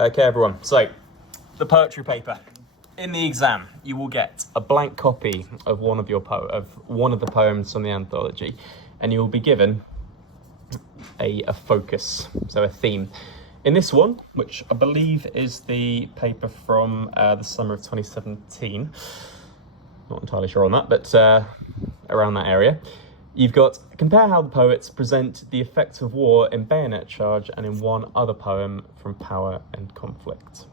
Okay, everyone. So, the poetry paper. In the exam, you will get a blank copy of one of the poems from the anthology, and you will be given a focus, so a theme. In this one, which I believe is the paper from the summer of 2017, not entirely sure on that, but around that area, you've got compare how the poets present the effects of war in Bayonet Charge and in one other poem from Power and Conflict.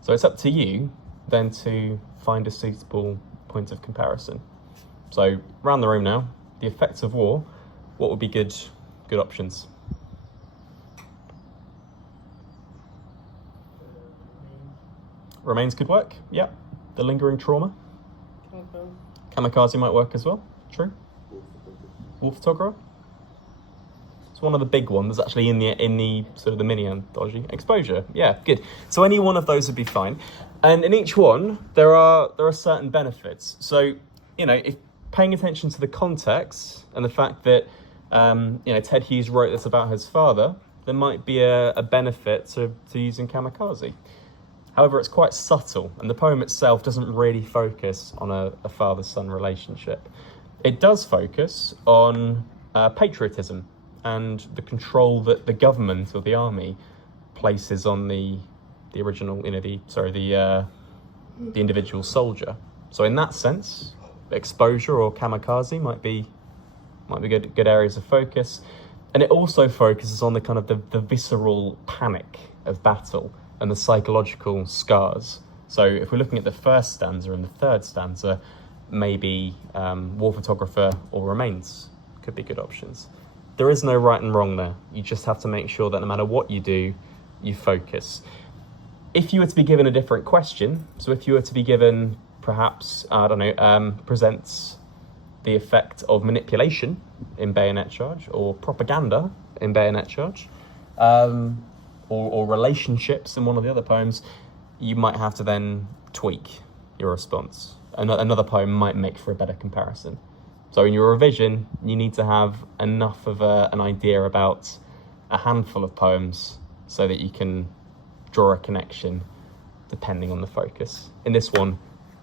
So it's up to you then to find a suitable point of comparison. So around the room now, the effects of war, what would be good options? Remains could work, yeah. The lingering trauma. Kamikaze might work as well, true. Wolf photographer. It's one of the big ones actually in the sort of the mini anthology. Exposure, yeah, good. So any one of those would be fine. And in each one, there are certain benefits. So, if paying attention to the context and the fact that Ted Hughes wrote this about his father, there might be a benefit to using kamikaze. However, it's quite subtle, and the poem itself doesn't really focus on a father-son relationship. It does focus on patriotism and the control that the government or the army places on the original, the individual soldier. So in that sense, exposure or kamikaze might be good areas of focus. And it also focuses on the kind of the visceral panic of battle and the psychological scars. So if we're looking at the first stanza and the third stanza, maybe War Photographer or Remains could be good options. There is no right and wrong there. You just have to make sure that no matter what you do, you focus. If you were to be given a different question, so if you were to be given perhaps, presents the effect of manipulation in Bayonet Charge or propaganda in Bayonet Charge, or relationships in one of the other poems, you might have to then tweak your response. Another poem might make for a better comparison. So in your revision, you need to have enough of an idea about a handful of poems so that you can draw a connection depending on the focus. In this one,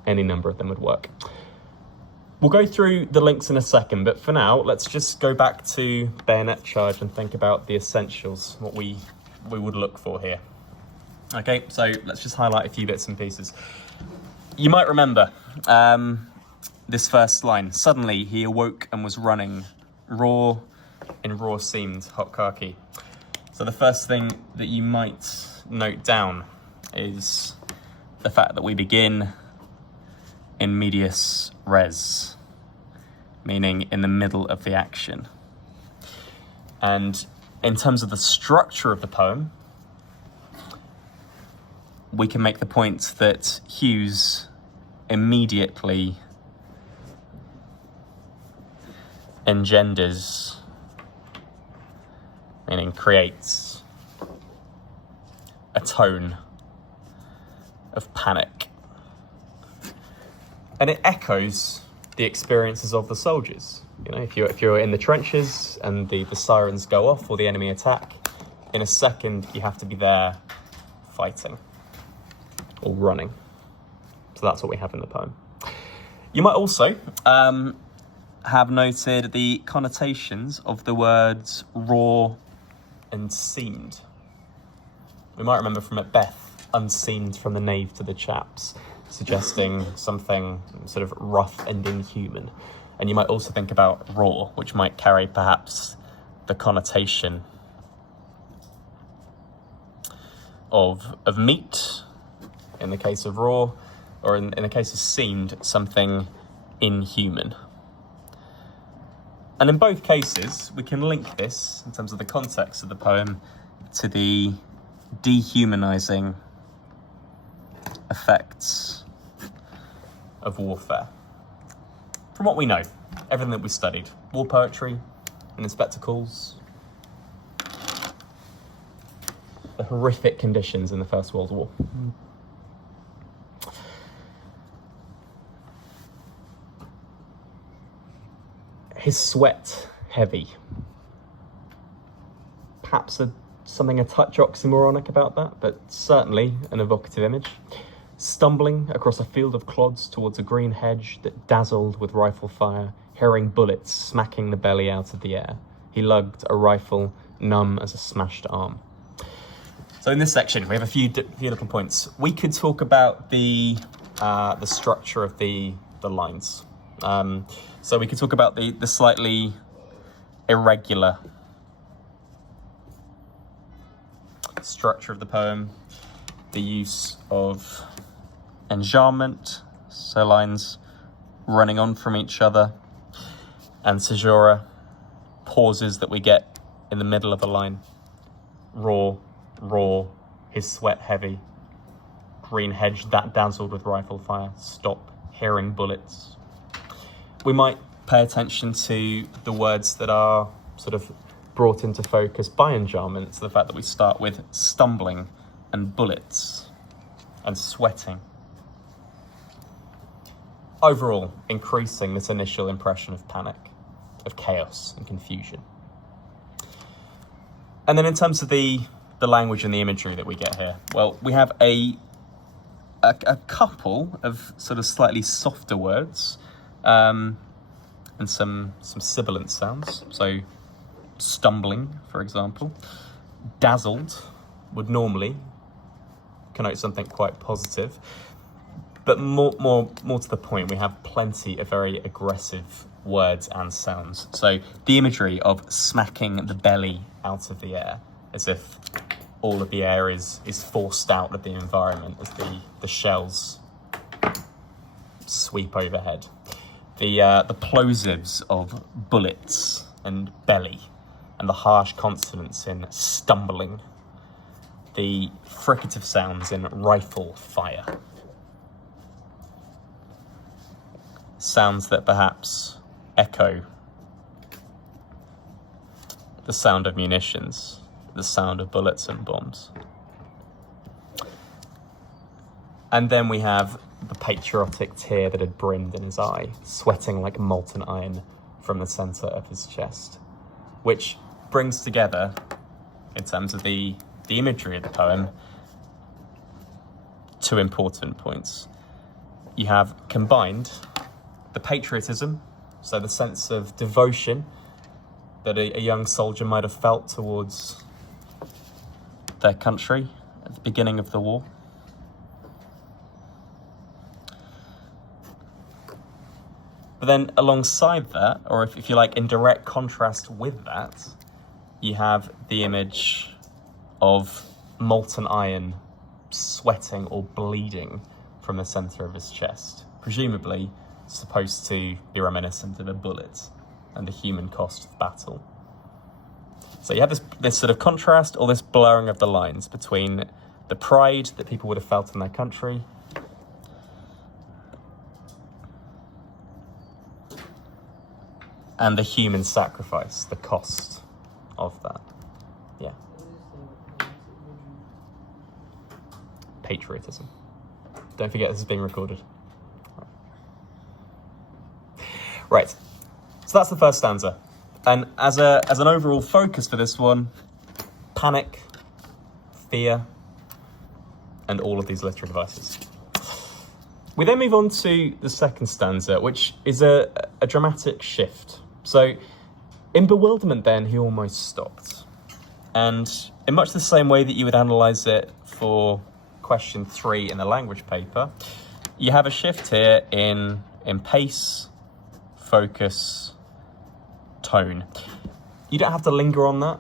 any number of them would work. We'll go through the links in a second, but for now, let's just go back to Bayonet Charge and think about the essentials, what we would look for here. Okay, so let's just highlight a few bits and pieces. You might remember this first line. Suddenly he awoke and was running, raw seamed, hot khaki. So the first thing that you might note down is the fact that we begin in medias res, meaning in the middle of the action. And in terms of the structure of the poem, we can make the point that Hughes immediately engenders, meaning creates, a tone of panic. And it echoes the experiences of the soldiers. If you're in the trenches and the sirens go off or the enemy attack, in a second you have to be there fighting or running. So that's what we have in the poem. You might also have noted the connotations of the words raw and seamed. We might remember from Macbeth, unseamed from the knave to the chaps, suggesting something sort of rough and inhuman. And you might also think about raw, which might carry perhaps the connotation of meat, in the case of raw, or in the case of seamed, something inhuman. And in both cases, we can link this, in terms of the context of the poem, to the dehumanizing effects of warfare. From what we know, everything that we studied, war poetry and in spectacles, the horrific conditions in the First World War. His sweat heavy, perhaps a something a touch oxymoronic about that, but certainly an evocative image. Stumbling across a field of clods towards a green hedge that dazzled with rifle fire, hearing bullets smacking the belly out of the air. He lugged a rifle, numb as a smashed arm. So in this section, we have a few different points. We could talk about the structure of the lines. So we could talk about the slightly irregular structure of the poem, the use of enjambment, so lines running on from each other, and caesura, pauses that we get in the middle of the line. Raw, his sweat heavy, green hedge that dazzled with rifle fire, stop, hearing bullets. We might pay attention to the words that are sort of brought into focus by enjambment, so the fact that we start with stumbling and bullets and sweating. Overall, increasing this initial impression of panic, of chaos and confusion. And then in terms of the language and the imagery that we get here, well, we have a couple of sort of slightly softer words, and some sibilant sounds. So stumbling, for example. Dazzled would normally connote something quite positive. But more to the point, we have plenty of very aggressive words and sounds. So the imagery of smacking the belly out of the air, as if all of the air is forced out of the environment as the shells sweep overhead. The plosives of bullets and belly, and the harsh consonants in stumbling. The fricative sounds in rifle fire. Sounds that perhaps echo the sound of munitions, the sound of bullets and bombs. And then we have the patriotic tear that had brimmed in his eye, sweating like molten iron from the centre of his chest, which brings together, in terms of the imagery of the poem, two important points. You have combined the patriotism, so the sense of devotion that a young soldier might have felt towards their country at the beginning of the war. But then alongside that, or if you like, in direct contrast with that, you have the image of molten iron sweating or bleeding from the centre of his chest, presumably supposed to be reminiscent of a bullet and the human cost of battle. So you have this sort of contrast, or this blurring of the lines between the pride that people would have felt in their country and the human sacrifice, the cost of that. Yeah. Patriotism. Don't forget this is being recorded. Right. So that's the first stanza. And as an overall focus for this one, panic, fear, and all of these literary devices. We then move on to the second stanza, which is a dramatic shift. So, in bewilderment then, he almost stopped. And in much the same way that you would analyse it for question 3 in the language paper, you have a shift here in pace, focus, tone. You don't have to linger on that,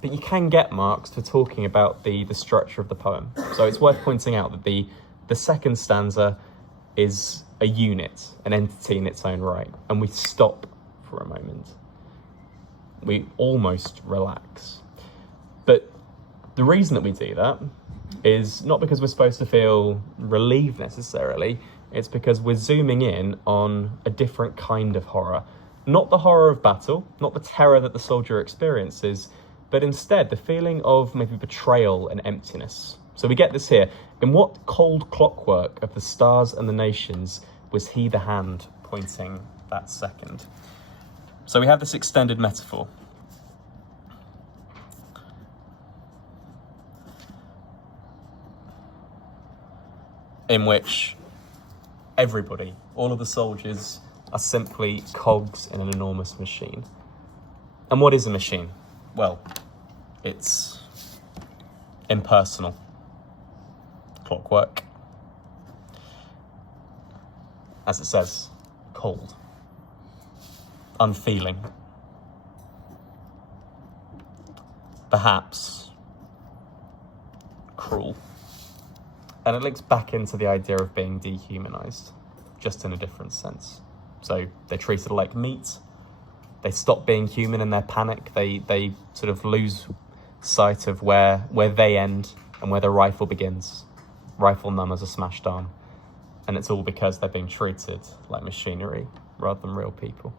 but you can get marks for talking about the structure of the poem. So it's worth pointing out that the second stanza is a unit, an entity in its own right, and we stop for a moment. We almost relax. But the reason that we do that is not because we're supposed to feel relieved necessarily, it's because we're zooming in on a different kind of horror. Not the horror of battle, not the terror that the soldier experiences, but instead the feeling of maybe betrayal and emptiness. So we get this here. In what cold clockwork of the stars and the nations was he the hand pointing that second? So we have this extended metaphor. in which everybody, all of the soldiers, are simply cogs in an enormous machine. And what is a machine? Well, it's impersonal. Clockwork. As it says, cold. Unfeeling. Perhaps cruel. And it links back into the idea of being dehumanized, just in a different sense. So they're treated like meat. They stop being human in their panic. They sort of lose sight of where they end and where the rifle begins. Rifle numbers a smashed arm. And it's all because they're being treated like machinery rather than real people.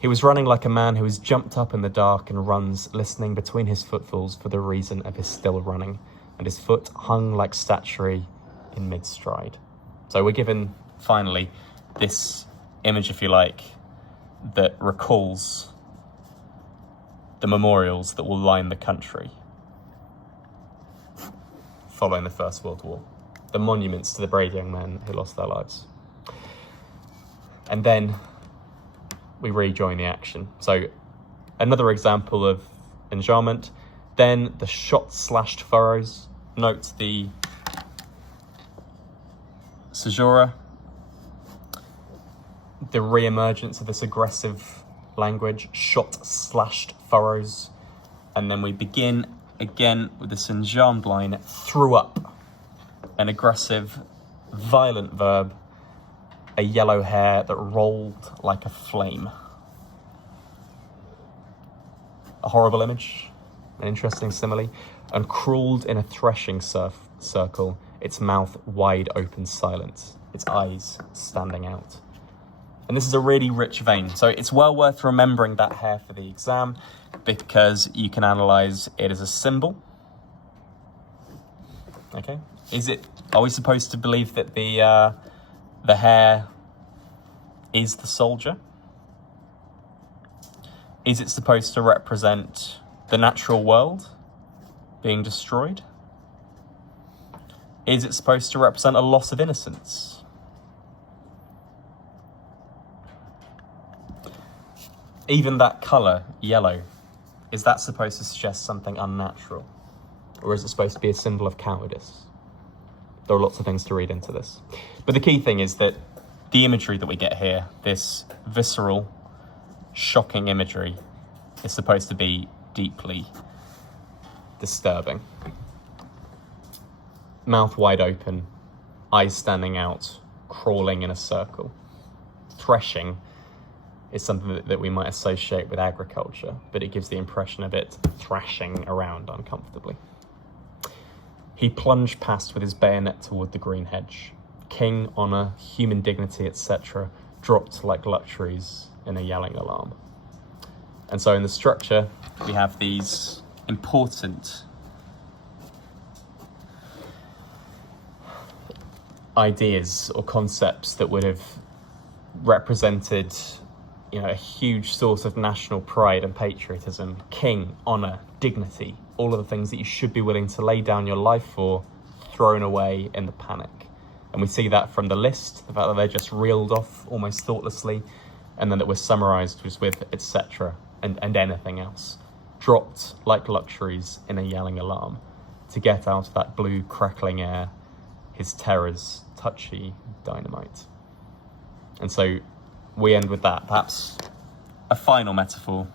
He was running like a man who has jumped up in the dark and runs, listening between his footfalls for the reason of his still running, and his foot hung like statuary in mid-stride. So we're given, finally, this image, if you like, that recalls the memorials that will line the country following the First World War. The monuments to the brave young men who lost their lives. And then we rejoin the action. So another example of enjambment. Then the shot-slashed furrows. Note the caesura, the re-emergence of this aggressive language, shot-slashed furrows. And then we begin again with this enjambed line, threw up, an aggressive, violent verb, a yellow hair that rolled like a flame. A horrible image, an interesting simile, and crawled in a threshing circle, its mouth wide open silent, its eyes standing out. And this is a really rich vein, so it's well worth remembering that hair for the exam, because you can analyse it as a symbol. Okay, are we supposed to believe that the hair is the soldier? Is it supposed to represent the natural world being destroyed? Is it supposed to represent a loss of innocence? Even that colour, yellow, is that supposed to suggest something unnatural? Or is it supposed to be a symbol of cowardice? There are lots of things to read into this. But the key thing is that the imagery that we get here, this visceral, shocking imagery, is supposed to be deeply disturbing. Mouth wide open, eyes standing out, crawling in a circle. Threshing is something that we might associate with agriculture, but it gives the impression of it thrashing around uncomfortably. He plunged past with his bayonet toward the green hedge. King, honour, human dignity, etc., dropped like luxuries in a yelling alarm. And so in the structure, we have these important ideas or concepts that would have represented, a huge source of national pride and patriotism. King, honour, dignity, all of the things that you should be willing to lay down your life for, thrown away in the panic. And we see that from the list, the fact that they're just reeled off almost thoughtlessly, and then that we're summarised just with etc. and anything else. Dropped like luxuries in a yelling alarm to get out of that blue crackling air, his terrors touchy dynamite. And so we end with that, perhaps a final metaphor.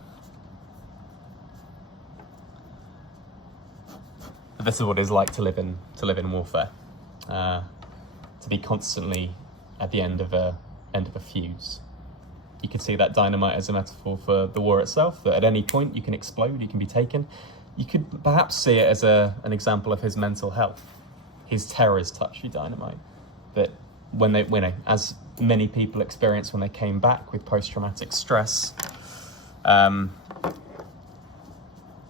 This is what it's like to live in warfare. To be constantly at the end of a fuse. You could see that dynamite as a metaphor for the war itself, that at any point you can explode, you can be taken. You could perhaps see it as an example of his mental health. His terrors touchy dynamite. That when they, as many people experience when they came back with post-traumatic stress,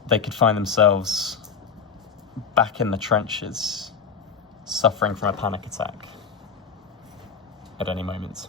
they could find themselves back in the trenches, suffering from a panic attack at any moment.